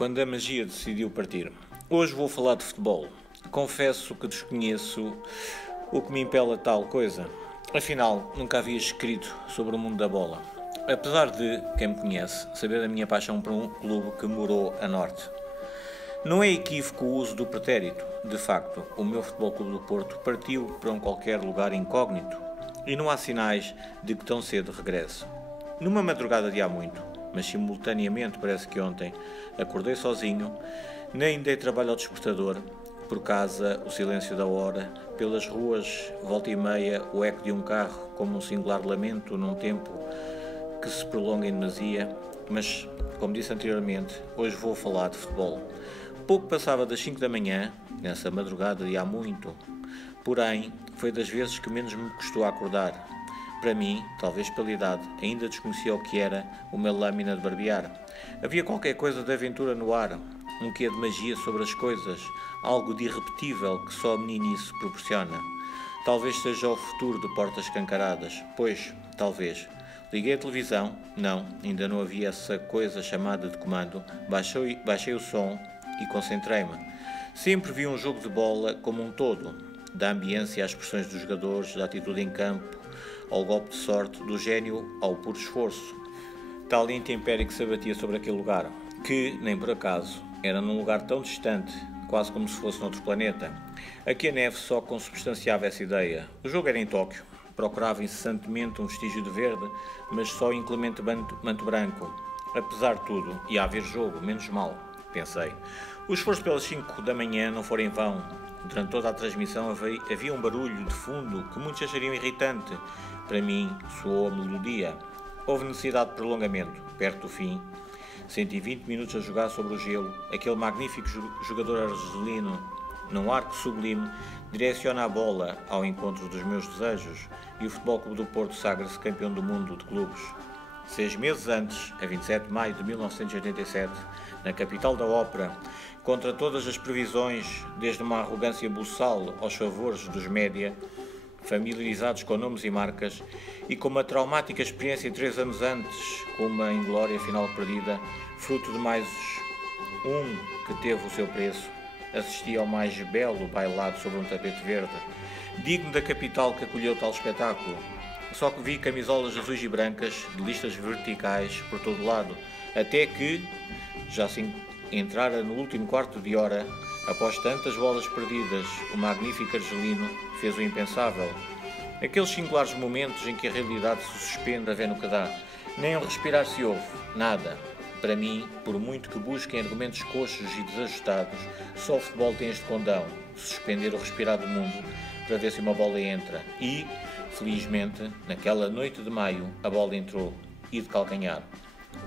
quando a magia decidiu partir. Hoje vou falar de futebol. Confesso que desconheço o que me impele a tal coisa. Afinal, nunca havia escrito sobre o mundo da bola. Apesar de, quem me conhece, saber da minha paixão por um clube que morou a norte. Não é equívoco o uso do pretérito. De facto, o meu Futebol Clube do Porto partiu para um qualquer lugar incógnito e não há sinais de que tão cedo regresse. Numa madrugada de há muito, mas simultaneamente parece que ontem, acordei sozinho, nem dei trabalho ao despertador, por casa o silêncio da hora, pelas ruas, volta e meia, o eco de um carro como um singular lamento num tempo que se prolonga em demasia, mas, como disse anteriormente, hoje vou falar de futebol. Pouco passava das 5 da manhã, nessa madrugada de há muito, porém, foi das vezes que menos me custou acordar. Para mim, talvez pela idade, ainda desconhecia o que era uma lâmina de barbear. Havia qualquer coisa de aventura no ar, um quê de magia sobre as coisas, algo de irrepetível que só a meninice proporciona. Talvez seja o futuro de portas escancaradas, pois, talvez. Liguei a televisão, não, ainda não havia essa coisa chamada de comando, baixei o som e concentrei-me. Sempre vi um jogo de bola como um todo, da ambiência às expressões dos jogadores, da atitude em campo, ao golpe de sorte, do gênio ao puro esforço. Tal intempérie que se abatia sobre aquele lugar, que, nem por acaso, era num lugar tão distante, quase como se fosse noutro planeta. Aqui a neve só consubstanciava essa ideia. O jogo era em Tóquio. Procurava incessantemente um vestígio de verde, mas só inclemente manto branco. Apesar de tudo, ia haver jogo, menos mal, pensei. O esforço pelas 5 da manhã não fora em vão. Durante toda a transmissão havia um barulho de fundo que muitos achariam irritante. Para mim, soou a melodia. Houve necessidade de prolongamento. Perto do fim, senti 20 minutos a jogar sobre o gelo. Aquele magnífico jogador argelino, num arco sublime, direciona a bola ao encontro dos meus desejos e o Futebol Clube do Porto sagra-se campeão do mundo de clubes. 6 meses antes, a 27 de maio de 1987, na capital da ópera, contra todas as previsões, desde uma arrogância buçal aos favores dos média, familiarizados com nomes e marcas, e com uma traumática experiência 3 anos antes, com uma inglória final perdida, fruto de mais um que teve o seu preço, assisti ao mais belo bailado sobre um tapete verde, digno da capital que acolheu tal espetáculo. Só que vi camisolas azuis e brancas, de listas verticais por todo lado, até que, já se entrara no último quarto de hora, após tantas bolas perdidas, o magnífico argelino fez o impensável. Aqueles singulares momentos em que a realidade se suspende a ver no que dá. Nem um respirar se ouve, nada. Para mim, por muito que busquem argumentos coxos e desajustados, só o futebol tem este condão, suspender o respirar do mundo para ver se uma bola entra. E, felizmente, naquela noite de maio, a bola entrou, e de calcanhar.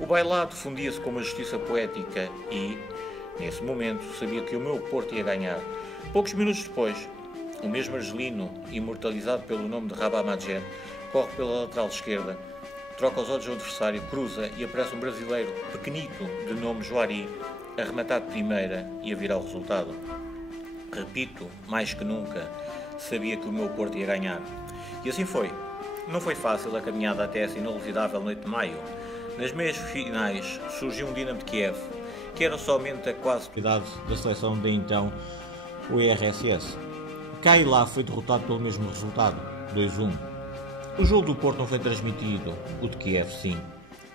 O bailado fundia-se com uma justiça poética e, nesse momento, sabia que o meu Porto ia ganhar. Poucos minutos depois, o mesmo argelino, imortalizado pelo nome de Rabah Madjer, corre pela lateral esquerda, troca os olhos do adversário, cruza e aparece um brasileiro pequenito de nome Juari, a rematar de primeira e a virar o resultado. Repito, mais que nunca, sabia que o meu Porto ia ganhar. E assim foi. Não foi fácil a caminhada até essa inolvidável noite de maio. Nas meias finais surgiu um Dinamo de Kiev, que era somente a quase totalidade da seleção de então, o RSS. Cá e lá foi derrotado pelo mesmo resultado, 2-1. O jogo do Porto não foi transmitido, o de Kiev sim.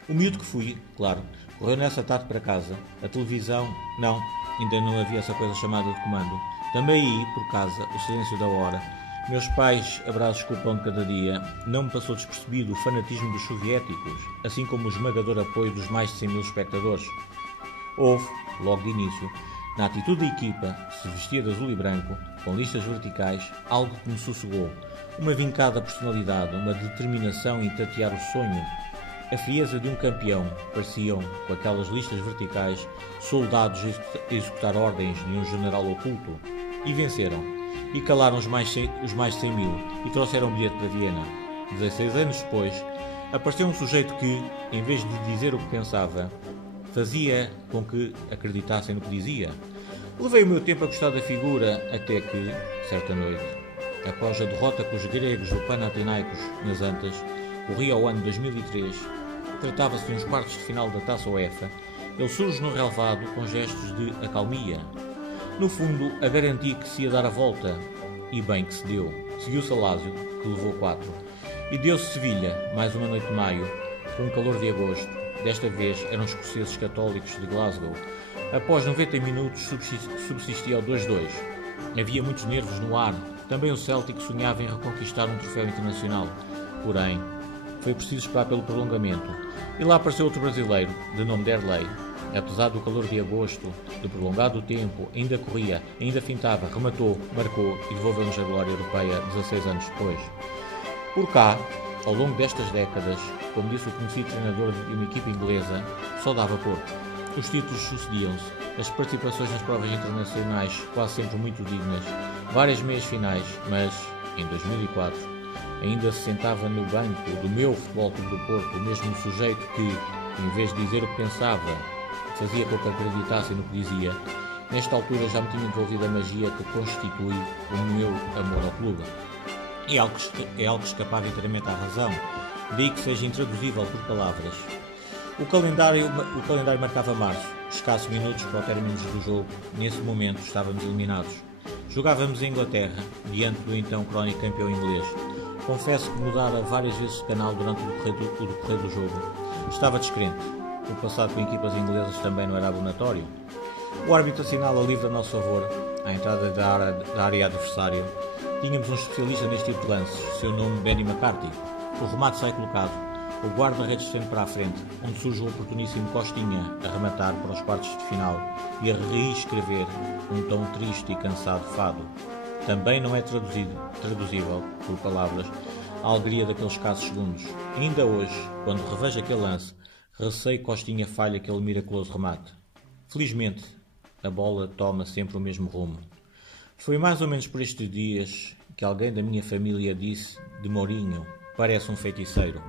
O miúdo que fui, claro, correu nessa tarde para casa. A televisão, não, ainda não havia essa coisa chamada de comando. Também aí, por casa, o silêncio da hora. Meus pais, abraços com o pão de cada dia, não me passou despercebido o fanatismo dos soviéticos, assim como o esmagador apoio dos mais de 100 mil espectadores. Houve, logo de início, na atitude da equipa, que se vestia de azul e branco, com listas verticais, algo que me sossegou. Uma vincada personalidade, uma determinação em tatear o sonho. A frieza de um campeão, pareciam, com aquelas listas verticais, soldados a executar ordens de um general oculto. E venceram. E calaram os mais de 100 mil e trouxeram um bilhete para Viena. 16 anos depois, apareceu um sujeito que, em vez de dizer o que pensava, fazia com que acreditassem no que dizia. Levei o meu tempo a gostar da figura, até que, certa noite, após a derrota com os gregos do Panathinaikos nas Antas, corria ao ano 2003, tratava-se de uns quartos de final da Taça UEFA, Ele surge no relvado com gestos de acalmia. No fundo, a garantir que se ia dar a volta. E bem que se deu. Seguiu-se a Lásio, que levou 4. E deu-se Sevilha, mais uma noite de maio, com um calor de agosto. Desta vez eram os escoceses católicos de Glasgow. Após 90 minutos subsistia ao 2-2. Havia muitos nervos no ar. Também o Celtic sonhava em reconquistar um troféu internacional. Porém, foi preciso esperar pelo prolongamento. E lá apareceu outro brasileiro, de nome Derlei. Apesar do calor de agosto, do prolongado tempo, ainda corria, ainda fintava, rematou, marcou e devolveu-nos a glória europeia 16 anos depois. Por cá, ao longo destas décadas, como disse o conhecido treinador de uma equipa inglesa, só dava Porto. Os títulos sucediam-se, as participações nas provas internacionais quase sempre muito dignas, várias meias finais, mas, em 2004, ainda se sentava no banco do meu Futebol Clube do Porto, o mesmo sujeito que, em vez de dizer o que pensava, fazia com que acreditassem no que dizia. Nesta altura já me tinha envolvido a magia que constitui o meu amor ao clube. É algo que escapava inteiramente à razão, daí que seja intraduzível por palavras. O calendário marcava março, escassos minutos para o término do jogo. Nesse momento estávamos eliminados. Jogávamos em Inglaterra, diante do então crónico campeão inglês. Confesso que mudara várias vezes de canal durante o decorrer do jogo. Estava descrente. O passado com equipas inglesas também não era abonatório. O árbitro assinala livre a nosso favor, à entrada da área adversária. Tínhamos um especialista neste tipo de lances, seu nome Benny McCarthy. O remate sai colocado, o guarda-redes estende para a frente, onde surge o oportuníssimo Costinha a rematar para os quartos de final e a reescrever um tom triste e cansado fado. Também não é traduzível por palavras a alegria daqueles escassos segundos. Ainda hoje, quando revejo aquele lance, receio que Costinha falhe aquele miraculoso remate. Felizmente, a bola toma sempre o mesmo rumo. Foi mais ou menos por estes dias que alguém da minha família disse de Mourinho: parece um feiticeiro.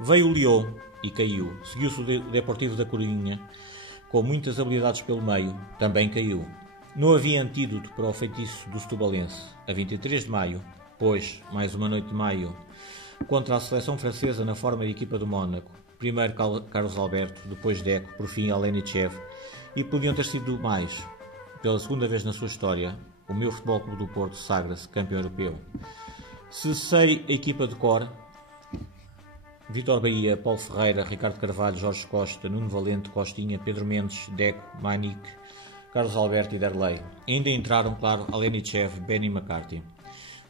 Veio o Lyon e caiu. Seguiu-se o Deportivo da Coruña, com muitas habilidades pelo meio, também caiu. Não havia antídoto para o feitiço do Setubalense. A 23 de maio, pois, mais uma noite de maio, contra a seleção francesa na forma de equipa do Mónaco. Primeiro Carlos Alberto, depois Deco, por fim Alenichev, e podiam ter sido mais. Pela segunda vez na sua história, o meu Futebol Clube do Porto sagra-se campeão europeu. Se sei a equipa de cor: Vítor Bahia, Paulo Ferreira, Ricardo Carvalho, Jorge Costa, Nuno Valente, Costinha, Pedro Mendes, Deco, Manique, Carlos Alberto e Derlei. Ainda entraram, claro, Alenichev, Benny McCarthy.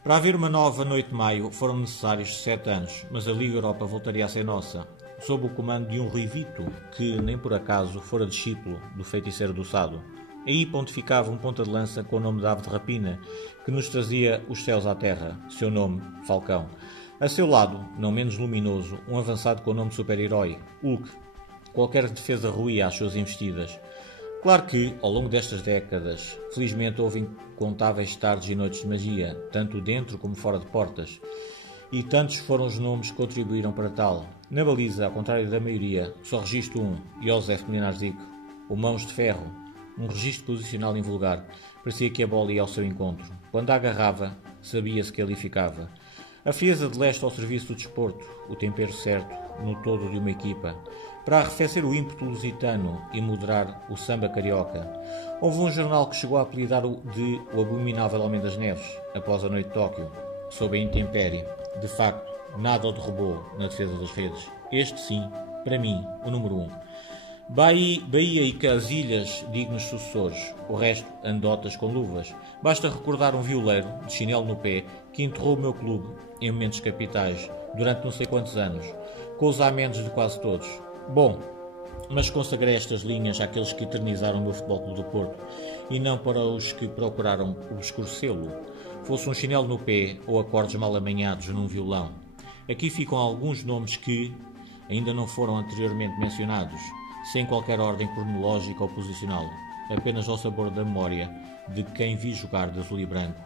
Para haver uma nova noite de maio foram necessários 7 anos, mas a Liga Europa voltaria a ser nossa, sob o comando de um Rui Vito, que nem por acaso fora discípulo do feiticeiro do Sado. Aí pontificava um ponta de lança com o nome de Ave de Rapina, que nos trazia os céus à terra, seu nome, Falcão. A seu lado, não menos luminoso, um avançado com o nome de super-herói, Hulk. Qualquer defesa ruía às suas investidas. Claro que, ao longo destas décadas, felizmente houve incontáveis tardes e noites de magia, tanto dentro como fora de portas. E tantos foram os nomes que contribuíram para tal. Na baliza, ao contrário da maioria, só registro um: Josef Mlinarczyk, o Mãos de Ferro, um registro posicional invulgar. Parecia que a bola ia ao seu encontro. Quando a agarrava, sabia-se que ali ficava. A frieza de leste ao serviço do desporto, o tempero certo no todo de uma equipa, para arrefecer o ímpeto lusitano e moderar o samba carioca. Houve um jornal que chegou a apelidar-o de o abominável Homem das Neves, após a noite de Tóquio, sob a intempérie. De facto, nada o derrubou na defesa das redes. Este, sim, para mim, o número 1. Bahia e Casilhas, dignos sucessores. O resto, anedotas com luvas. Basta recordar um violeiro, de chinelo no pé, que enterrou o meu clube, em momentos capitais, durante não sei quantos anos, com os amendos de quase todos. Bom, mas consagrei estas linhas àqueles que eternizaram o meu Futebol Clube do Porto, e não para os que procuraram obscurecê-lo, fosse um chinelo no pé ou acordes mal amanhados num violão. Aqui ficam alguns nomes que ainda não foram anteriormente mencionados, sem qualquer ordem cronológica ou posicional, apenas ao sabor da memória de quem vi jogar de azul e branco,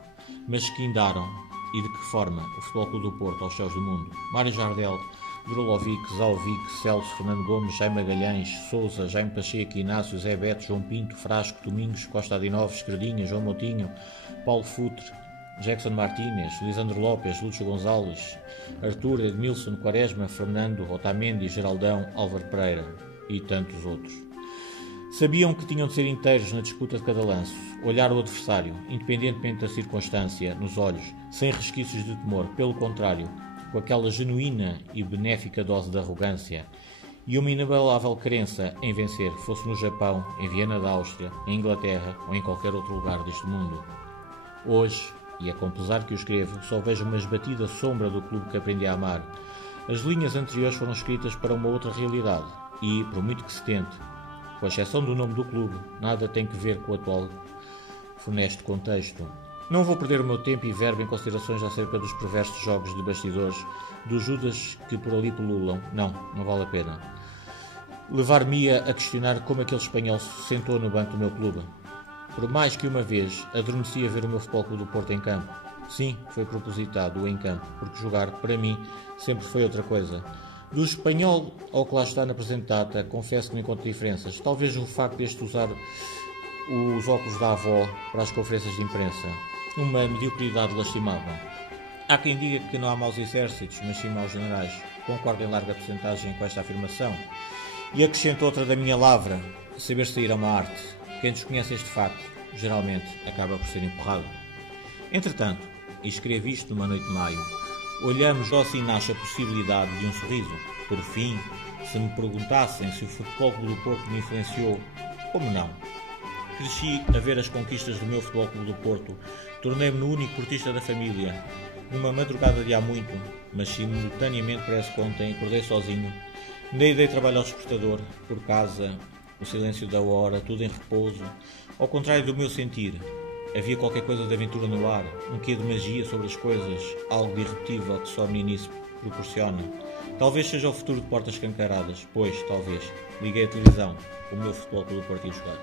mas que indaram, e de que forma, o Futebol Clube do Porto aos céus do mundo. Mário Jardel, Drulovic, Zalvic, Celso, Fernando Gomes, Jaime Magalhães, Sousa, Jaime Pacheco, Inácio, Zé Beto, João Pinto, Frasco, Domingos, Costa Adinove, Escredinha, João Moutinho, Paulo Futre, Jackson Martínez, Lisandro Lopes, Lúcio Gonzalez, Arthur, Edmilson, Quaresma, Fernando, Otamendi, Geraldão, Álvaro Pereira e tantos outros. Sabiam que tinham de ser inteiros na disputa de cada lance, olhar o adversário, independentemente da circunstância, nos olhos, sem resquícios de temor, pelo contrário, com aquela genuína e benéfica dose de arrogância e uma inabalável crença em vencer, fosse no Japão, em Viena da Áustria, em Inglaterra ou em qualquer outro lugar deste mundo. Hoje, e é com pesar que o escrevo, só vejo uma esbatida sombra do clube que aprendi a amar. As linhas anteriores foram escritas para uma outra realidade e, por muito que se tente, com exceção do nome do clube, nada tem que ver com o atual funesto contexto. Não vou perder o meu tempo e verbo em considerações acerca dos perversos jogos de bastidores, dos Judas que por ali pululam. Não vale a pena. Levar-me-ia a questionar como aquele espanhol se sentou no banco do meu clube. Por mais que uma vez adormeci a ver o meu Futebol Clube do Porto em campo. Sim, foi propositado o em campo, porque jogar, para mim, sempre foi outra coisa. Do espanhol ao que lá está na presente data, confesso que não encontro diferenças. Talvez o facto deste usar os óculos da avó para as conferências de imprensa. Uma mediocridade lastimável. Há quem diga que não há maus exércitos, mas sim maus generais. Concordo em larga porcentagem com esta afirmação. E acrescento outra da minha lavra. Saber sair é uma arte. Quem desconhece este facto, geralmente, acaba por ser empurrado. Entretanto, e escrevo isto numa noite de maio, olhamos ou assim nasce a possibilidade de um sorriso. Por fim, se me perguntassem se o Futebol Clube do Porto me influenciou, como não? Cresci a ver as conquistas do meu Futebol Clube do Porto, tornei-me no único portista da família. Numa madrugada de há muito, mas simultaneamente parece que ontem, acordei sozinho. Nem dei trabalho ao despertador, por casa, o silêncio da hora, tudo em repouso. Ao contrário do meu sentir, havia qualquer coisa de aventura no ar, um quê de magia sobre as coisas, algo de irrepetível que só a meninice proporciona. Talvez seja o futuro de portas escancaradas, pois, talvez, liguei a televisão, o meu Futebol Clube do Porto ia jogar.